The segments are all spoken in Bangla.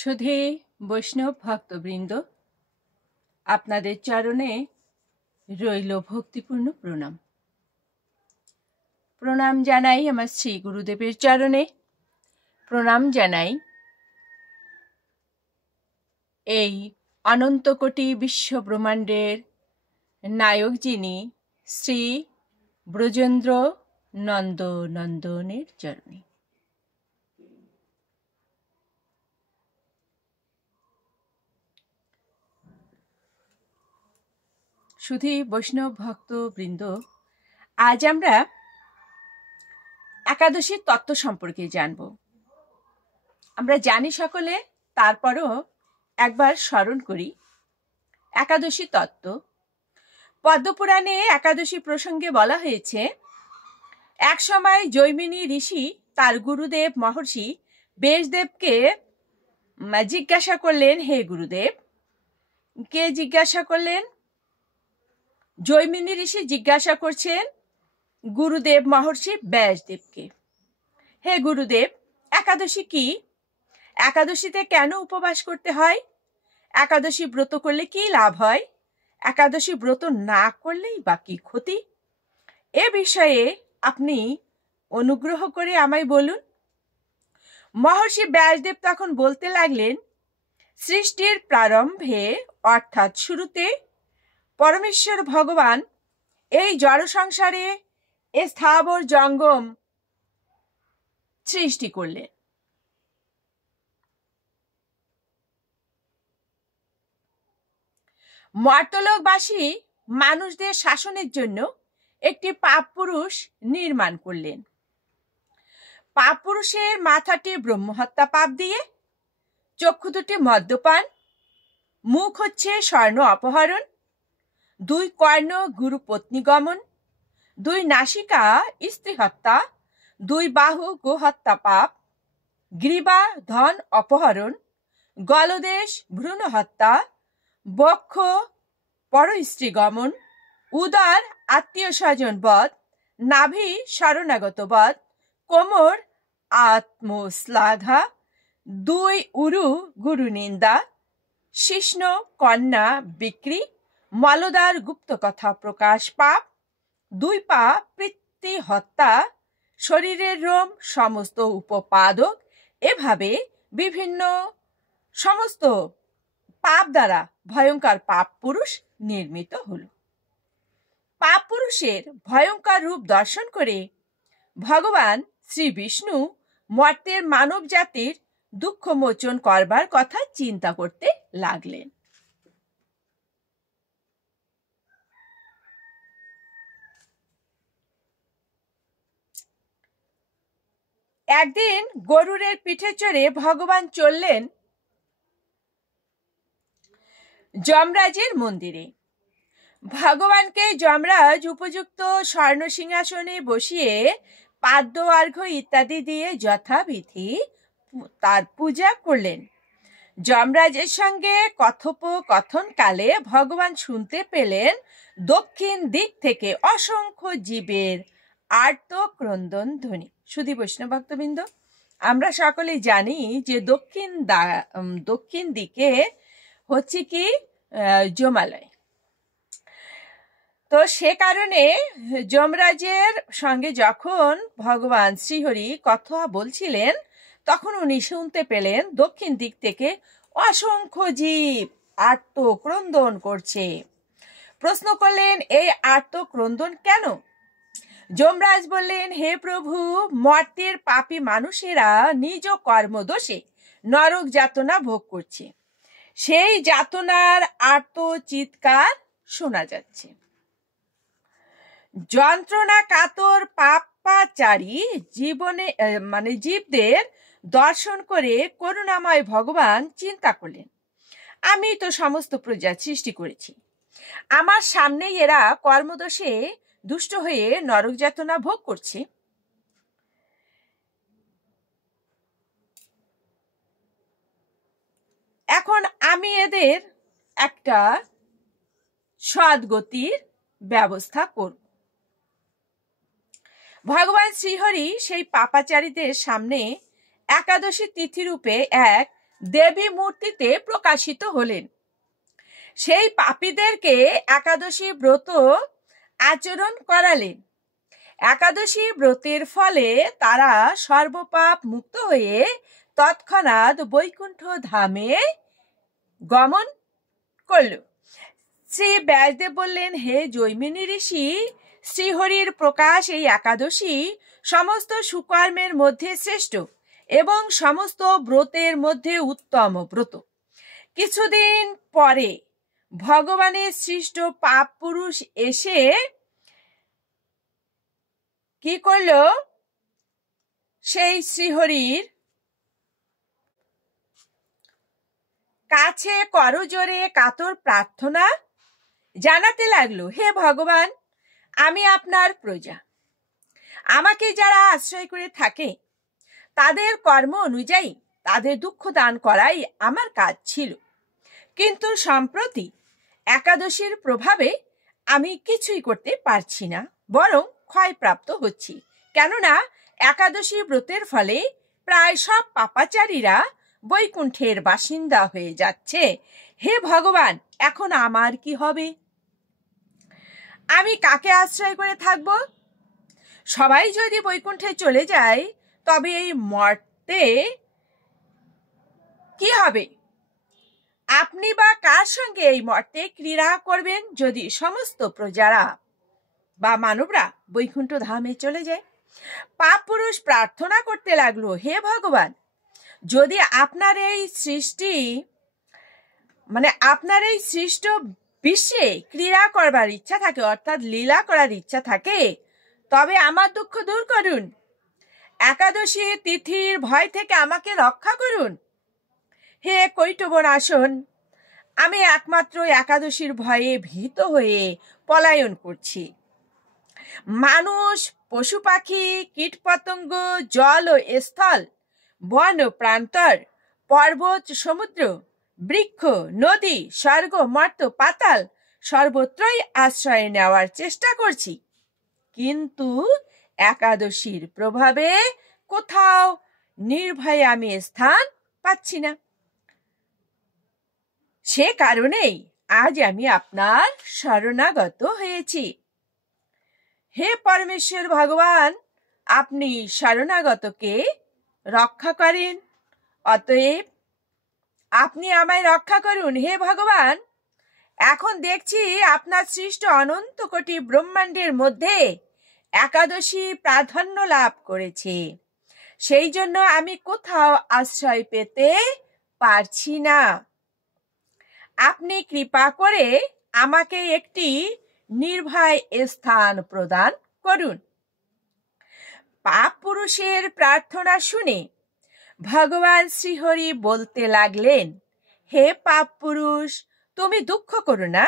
সুধী বৈষ্ণব ভক্তবৃন্দ, আপনাদের চরণে রইল ভক্তিপূর্ণ প্রণাম। প্রণাম জানাই আমার শ্রী গুরুদেবের চরণে, প্রণাম জানাই এই অনন্ত কোটি বিশ্ব ব্রহ্মাণ্ডের নায়ক যিনি শ্রী ব্রজেন্দ্র নন্দনের চরণে। সুধী বৈষ্ণব ভক্তবৃন্দ, আজ আমরা একাদশীর তত্ত্ব সম্পর্কে জানব। আমরা জানি সকলে, তারপরও একবার স্মরণ করি একাদশী তত্ত্ব। পদ্মপুরাণে একাদশী প্রসঙ্গে বলা হয়েছে, এক সময় জৈমিনী ঋষি তার গুরুদেব মহর্ষি ব্যাসদেবকে জিজ্ঞাসা করলেন, হে গুরুদেব। কে জিজ্ঞাসা করলেন? জৈমিনী ঋষি জিজ্ঞাসা করছেন গুরুদেব মহর্ষি ব্যাসদেবকে, হে গুরুদেব, একাদশী কি? একাদশীতে কেন উপবাস করতে হয়? একাদশী ব্রত করলে কি লাভ হয়? একাদশী ব্রত না করলেই বা কি ক্ষতি? এ বিষয়ে আপনি অনুগ্রহ করে আমায় বলুন। মহর্ষি ব্যাসদেব তখন বলতে লাগলেন, সৃষ্টির প্রারম্ভে অর্থাৎ শুরুতে পরমেশ্বর ভগবান এই জড় সংসারে স্থাবর জঙ্গম সৃষ্টি করলেন। মর্তলোকবাসী মানুষদের শাসনের জন্য একটি পাপ পুরুষ নির্মাণ করলেন। পাপ পুরুষের মাথাটি ব্রহ্মহত্যা পাপ দিয়ে, চক্ষু দুটি মদ্যপান, মুখ হচ্ছে স্বর্ণ অপহরণ, 2 কর্ণ গুরু পত্নী গমন, 2 নাসিকা স্ত্রী হত্যা, 2 বাহু গোহত্যা পাপ, গ্রীবা ধন অপহরণ, গলদেশ ভ্রূণ হত্যা, বক্ষ পরস্ত্রী গমন, উদর আত্মীয় স্বজন বধ, নাভি শরণাগত বধ, কোমর আত্মশ্লাঘা, 2 উরু গুরু নিন্দা, শিষ্ণ কন্যা বিক্রি, মলদার গুপ্ত কথা প্রকাশ পাপ, 2 পা পিতৃ হত্যা, শরীরের রোম সমস্ত উপপাদক। এভাবে বিভিন্ন সমস্ত পাপ দ্বারা ভয়ঙ্কর পাপ পুরুষ নির্মিত হল। পাপ পুরুষের ভয়ঙ্কর রূপ দর্শন করে ভগবান শ্রী বিষ্ণু মর্তের মানব জাতির দুঃখ মোচন করবার কথা চিন্তা করতে লাগলেন। একদিন গরুরের পিঠে চড়ে ভগবান চললেন যমরাজের মন্দিরে। ভগবানকে যমরাজ উপযুক্ত স্বর্ণ সিংহাসনে বসিয়ে পাদ্য অর্ঘ্য ইত্যাদি দিয়ে যথাবিধি তার পূজা করলেন। যমরাজের সঙ্গে কথোপকথনকালে ভগবান শুনতে পেলেন দক্ষিণ দিক থেকে অসংখ্য জীবের আর্ত ক্রন্দন ধ্বনি। সুধী বৈষ্ণব ভক্তবৃন্দ, আমরা সকলে জানি যে দক্ষিণ দিকে হচ্ছে কি যমালয়। তো সে কারণে যমরাজের সঙ্গে যখন ভগবান শ্রীহরি কথা বলছিলেন, তখন উনি শুনতে পেলেন দক্ষিণ দিক থেকে অসংখ্য জীব আর্তক্রন্দন করছে। প্রশ্ন করলেন, এই আর্তক্রন্দন কেন? যমরাজ বললেন, হে প্রভু, মর্তের পাপী মানুষেরা নিজ কর্মদোষে নরক যাতনা ভোগ করছে। সেই যাতনার আর্ত চিৎকার শোনা যাচ্ছে। যন্ত্রণা কাতর পাপাচারী জীবদের দর্শন করে করুণাময় ভগবান চিন্তা করলেন, আমি তো সমস্ত প্রজা সৃষ্টি করেছি, আমার সামনেই এরা কর্মদোষে দুষ্ট হয়ে নরক যাতনা ভোগ করছে। এখন আমি এদের একটা সদ্গতির ব্যবস্থা করব। ভগবান শ্রীহরি সেই পাপাচারীদের সামনে একাদশী তিথি রূপে এক দেবী মূর্তিতে প্রকাশিত হলেন। সেই পাপীদেরকে একাদশী ব্রত আচরণ করালেন। একাদশী ব্রতের ফলে তারা সর্বপাপ মুক্ত হয়ে তৎক্ষণাৎ বৈকুণ্ঠ ধামে গমন করল। শ্রী ব্যাসদেব বললেন, হে জৈমিনী ঋষি, শ্রীহরির প্রকাশ এই একাদশী সমস্ত সুকর্মের মধ্যে শ্রেষ্ঠ এবং সমস্ত ব্রতের মধ্যে উত্তম ব্রত। কিছুদিন পরে ভগবানের সৃষ্ট পাপ পুরুষ এসে কি করল, সেই শ্রীহরির কাছে করজোরে কাতর প্রার্থনা জানাতে লাগলো, হে ভগবান, আমি আপনার প্রজা। আমাকে যারা আশ্রয় করে থাকে তাদের কর্ম অনুযায়ী তাদের দুঃখ দান করাই আমার কাজ ছিল, কিন্তু সম্প্রতি একাদশীর প্রভাবে আমি কিছুই করতে পারছি না, বরং ক্ষয়প্রাপ্ত হচ্ছি। কেননা একাদশী ব্রতের ফলে প্রায় সব পাপাচারীরা বৈকুণ্ঠের বাসিন্দা হয়ে যাচ্ছে। হে ভগবান, এখন আমার কি হবে? আমি কাকে আশ্রয় করে থাকব? সবাই যদি বৈকুণ্ঠে চলে যায় তবে এই মর্তে কি হবে? আপনি বা কার সঙ্গে এই মর্তে ক্রীড়া করবেন যদি সমস্ত প্রজারা বা মানবরা বৈকুণ্ঠ ধামে চলে যায়? পাপ পুরুষ প্রার্থনা করতে লাগলো, হে ভগবান, যদি আপনার এই সৃষ্টি আপনার এই সৃষ্ট বিশ্বে ক্রীড়া করবার ইচ্ছা থাকে, অর্থাৎ লীলা করার ইচ্ছা থাকে, তবে আমার দুঃখ দূর করুন। একাদশী তিথির ভয় থেকে আমাকে রক্ষা করুন। হে কৈটবনাশন, আমি একমাত্র একাদশীর ভয়ে ভীত হয়ে পলায়ন করছি। মানুষ, পশু পাখি, কীটপতঙ্গ, জল ও স্থল, বন ও প্রান্তর, পর্বত, সমুদ্র, বৃক্ষ, নদী, স্বর্গ, মর্ত্য, পাতাল সর্বত্রই আশ্রয় নেওয়ার চেষ্টা করছি, কিন্তু একাদশীর প্রভাবে কোথাও নির্ভয়ে আমি স্থান পাচ্ছি না। সে কারণেই আজ আমি আপনার শরণাগত হয়েছি। হে পরমেশ্বর ভগবান, আপনি শরণাগতকে রক্ষা করেন, অতএব আপনি আমায় রক্ষা করুন। হে ভগবান, এখন দেখছি আপনার সৃষ্ট অনন্ত কোটি ব্রহ্মাণ্ডের মধ্যে একাদশী প্রাধান্য লাভ করেছে, সেই জন্য আমি কোথাও আশ্রয় পেতে পারছি না। আপনি কৃপা করে আমাকে একটি নির্ভয় স্থান প্রদান করুন। পাপ পুরুষের প্রার্থনা শুনে ভগবান শ্রীহরি বলতে লাগলেন, হে পাপ পুরুষ, তুমি দুঃখ করো না।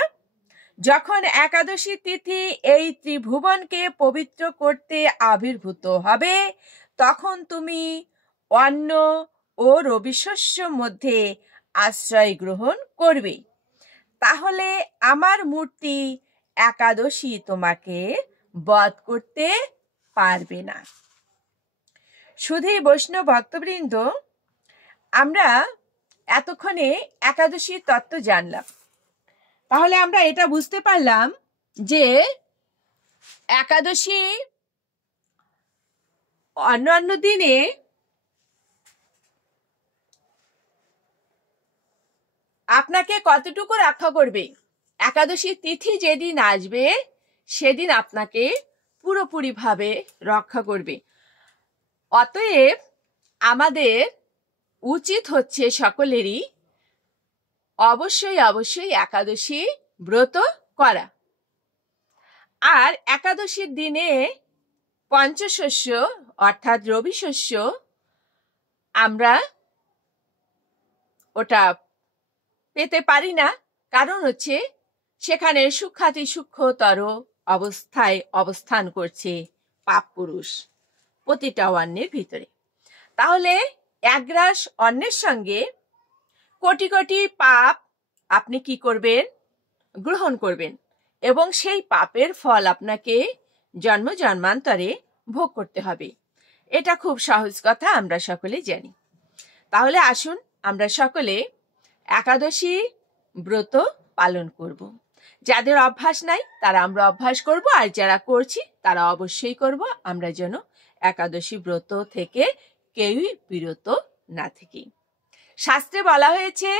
যখন একাদশী তিথি এই ত্রিভুবনকে পবিত্র করতে আবির্ভূত হবে, তখন তুমি অন্ন ও রবিশস্য মধ্যে আশ্রয় গ্রহণ করবে। তাহলে আমার মূর্তি একাদশী তোমাকে বধ করতে পারবে না। শুধুই বৈষ্ণব ভক্তবৃন্দ, আমরা এতক্ষণে একাদশীর তত্ত্ব জানলাম। তাহলে আমরা এটা বুঝতে পারলাম যে একাদশী অন্যান্য দিনে আপনাকে কতটুকু রক্ষা করবে। একাদশীর তিথি যেদিন আসবে সেদিন আপনাকে পুরোপুরিভাবে রক্ষা করবে। অতএব আমাদের উচিত হচ্ছে সকলেরই অবশ্যই একাদশী ব্রত করা। আর একাদশীর দিনে পঞ্চশস্য অর্থাৎ রবি শস্য আমরা ওটা পেতে পারি না, কারণ হচ্ছে সেখানে সূক্ষ্মাতি সূক্ষ্মতর অবস্থায় অবস্থান করছে পাপ পুরুষ প্রতিটা অন্নের ভিতরে। তাহলে একগ্রাস অন্নের সঙ্গে কোটি কোটি পাপ আপনি কি করবেন? গ্রহণ করবেন, এবং সেই পাপের ফল আপনাকে জন্ম জন্মান্তরে ভোগ করতে হবে। এটা খুব সহজ কথা, আমরা সকলে জানি। তাহলে আসুন আমরা সকলে একাদশী ব্রত পালন করব। যাদের অভ্যাস নাই তারা আমরা অভ্যাস করব, আর যারা করছি তারা অবশ্যই করব। আমরা যেন একাদশী ব্রত থেকে কেউই বিরত না থাকি। শাস্ত্রে বলা হয়েছে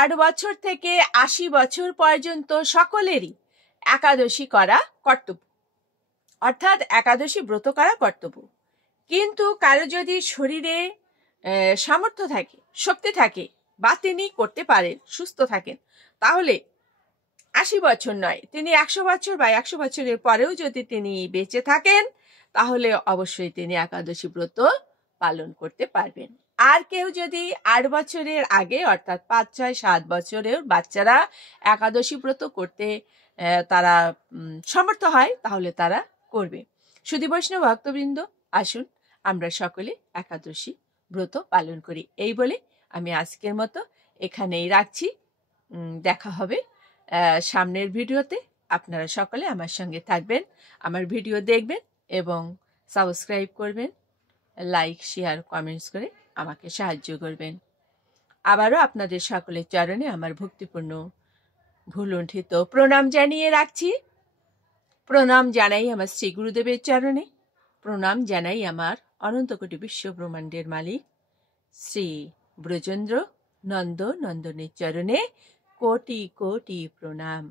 8 বছর থেকে 80 বছর পর্যন্ত সকলেরই একাদশী করা কর্তব্য, অর্থাৎ একাদশী ব্রত করা কর্তব্য। কিন্তু কারো যদি শরীরে সামর্থ্য থাকে, শক্তি থাকে, বা তিনি করতে পারেন, সুস্থ থাকেন, তাহলে 80 বছর নয়, তিনি 100 বছর বা 100 বছরের পরেও যদি তিনি বেঁচে থাকেন, তাহলে অবশ্যই তিনি একাদশী ব্রত পালন করতে পারবেন। আর কেউ যদি 8 বছরের আগে, অর্থাৎ 5, 6, 7 বছরের বাচ্চারা একাদশী ব্রত করতে তারা সমর্থ হয়, তাহলে তারা করবে। শুধু বৈষ্ণব ভক্তবৃন্দ, আসুন আমরা সকলে একাদশী ব্রত পালন করি। এই বলে আমি আজকের মতো এখানেই রাখছি। দেখা হবে সামনের ভিডিওতে। আপনারা সকলে আমার সঙ্গে থাকবেন, আমার ভিডিও দেখবেন এবং সাবস্ক্রাইব করবেন, লাইক, শেয়ার, কমেন্টস করে আমাকে সাহায্য করবেন। আবারও আপনাদের সকলের চরণে আমার ভক্তিপূর্ণ ভুলুণ্ঠিত প্রণাম জানিয়ে রাখছি। প্রণাম জানাই আমার শ্রী গুরুদেবের চরণে, প্রণাম জানাই আমার অনন্তকোটি বিশ্ব ব্রহ্মাণ্ডের মালিক শ্রী ব্রজেন্দ্র নন্দনের চরণে কোটি কোটি প্রণাম।